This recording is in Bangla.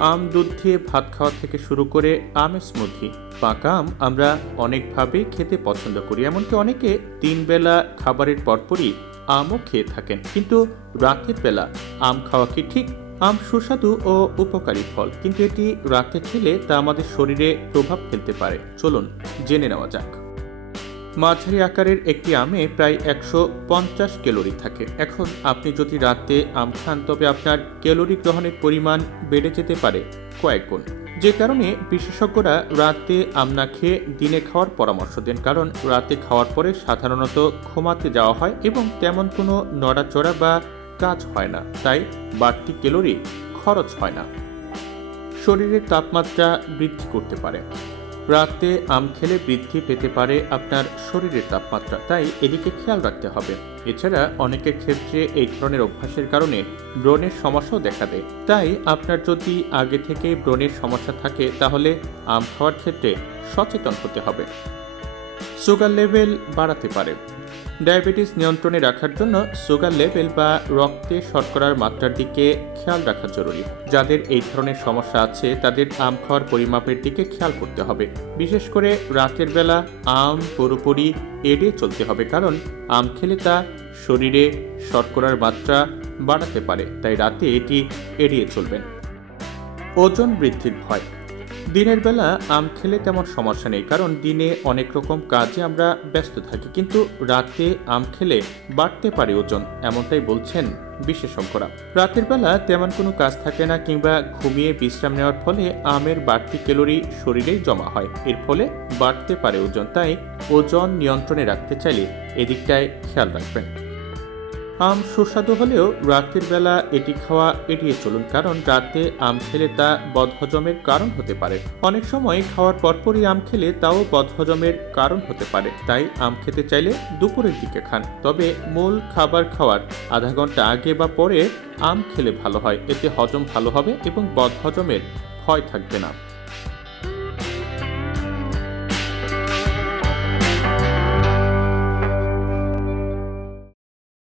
আম দুধ দিয়ে ভাত খাওয়া থেকে শুরু করে আমের স্মুদি। পাকা আম আমরা অনেকভাবে খেতে পছন্দ করি, এমনকি অনেকে 3 বেলা খাবারের পরপরই আমও খেয়ে থাকেন। কিন্তু রাতের বেলা আম খাওয়া কি ঠিক? আম সুস্বাদু ও উপকারী ফল, কিন্তু এটি রাতে খেলে তা আমাদের শরীরে প্রভাব ফেলতে পারে। চলুন জেনে নেওয়া যাক। মাঝারি আকারের একটি আমে প্রায় 150 ক্যালোরি থাকে। এখন আপনি যদি রাতে আম খান তবে আপনার ক্যালোরি গ্রহণের পরিমাণ বেড়ে যেতে পারে কয়েক গুণ, যে কারণে বিশেষজ্ঞরা রাতে আম না খেয়ে দিনে খাওয়ার পরামর্শ দেন। কারণ রাতে খাওয়ার পরে সাধারণত ঘুমাতে যাওয়া হয় এবং তেমন কোনো নড়াচড়া বা কাজ হয় না, তাই বাড়তি ক্যালোরি খরচ হয় না। শরীরের তাপমাত্রা বৃদ্ধি করতে পারে। রাতে আম খেলে বৃদ্ধি পেতে পারে আপনার শরীরের তাপমাত্রা, তাই এদিকে খেয়াল রাখতে হবে। এছাড়া অনেকের ক্ষেত্রে এই ধরনের অভ্যাসের কারণে ব্রণের সমস্যাও দেখা দেয়, তাই আপনার যদি আগে থেকে ব্রণের সমস্যা থাকে তাহলে আম খাওয়ার ক্ষেত্রে সচেতন হতে হবে। সুগার লেভেল বাড়াতে পারে। ডায়াবেটিস নিয়ন্ত্রণে রাখার জন্য সুগার লেভেল বা রক্তে শর্করার মাত্রার দিকে খেয়াল রাখা জরুরি। যাদের এই ধরনের সমস্যা আছে তাদের আম খাওয়ার পরিমাপের দিকে খেয়াল করতে হবে। বিশেষ করে রাতের বেলা আম পুরোপুরি এড়িয়ে চলতে হবে, কারণ আম খেলে তা শরীরে শর্করার মাত্রা বাড়াতে পারে, তাই রাতে এটি এড়িয়ে চলবেন। ওজন বৃদ্ধির ভয়। দিনের বেলা আম খেলে তেমন সমস্যা নেই, কারণ দিনে অনেক রকম কাজে আমরা ব্যস্ত থাকি, কিন্তু রাতে আম খেলে বাড়তে পারে ওজন, এমনটাই বলছেন বিশেষজ্ঞরা। রাতের বেলা তেমন কোনো কাজ থাকে না কিংবা ঘুমিয়ে বিশ্রাম নেওয়ার ফলে আমের বাড়তি ক্যালোরি শরীরেই জমা হয়, এর ফলে বাড়তে পারে ওজন। তাই ওজন নিয়ন্ত্রণে রাখতে চাইলে এদিকটায় খেয়াল রাখবেন। আম সুস্বাদু হলেও রাতের বেলা এটি খাওয়া এড়িয়ে চলুন, কারণ রাতে আম খেলে তা বদহজমের কারণ হতে পারে। অনেক সময় খাওয়ার পরপরই আম খেলে তাও বদহজমের কারণ হতে পারে, তাই আম খেতে চাইলে দুপুরের দিকে খান। তবে মূল খাবার খাওয়ার আধা ঘন্টা আগে বা পরে আম খেলে ভালো হয়, এতে হজম ভালো হবে এবং বদহজমের ভয় থাকবে না।